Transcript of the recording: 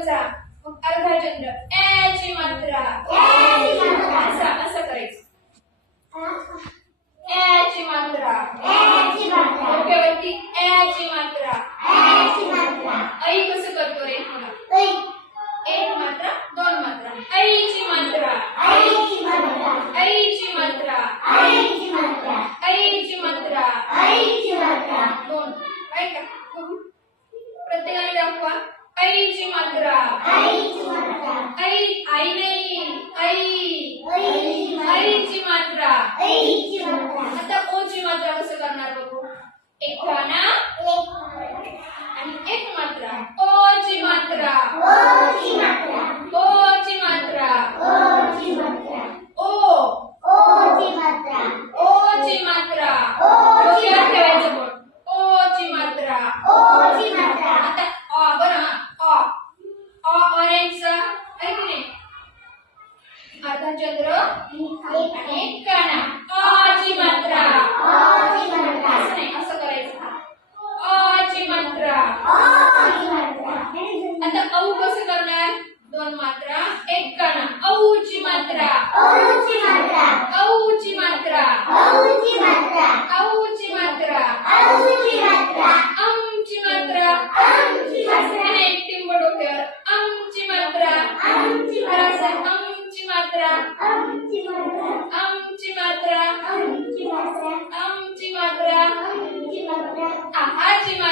वचा मग अर्धा चंद्र ए ची मात्रा असं करायचं ए ची मात्रा डोक्यावरती ए ची मात्रा ऐ कसं करतो रे मला एक मात्रा दोन मात्रा ऐ ची मात्रा ऐ ची मात्रा ऐ ची मात्रा दोन ऐका प्रत्येकाने दाखवा ऐ ची मात्रा ऐ आई नाही ऐ ची मात्रा आता ओ ची मात्रा कसं करणार बघू एक काना आणि एक मात्रा ओ ची मात्रा ओ ची मात्रा ओ ची मात्रा डोक्यावर ठेवायचं बोट ओ ची मात्रा आता अ बरं अ ऑरेंजचा आहे की नाही अर्धा चंद्र आणि एक काना अ ची मात्रा असं नाही असं करायचं अ ची मात्रा आता औ कसं करणार दोन मात्रा एक काना औ ची मात्रा औ ची मात्रा औ ची मात्रा अम ची मात्रा आणि एक टिंब डोक्यावर अम ची मात्रा अम ची मात्रा आ ची मात्रा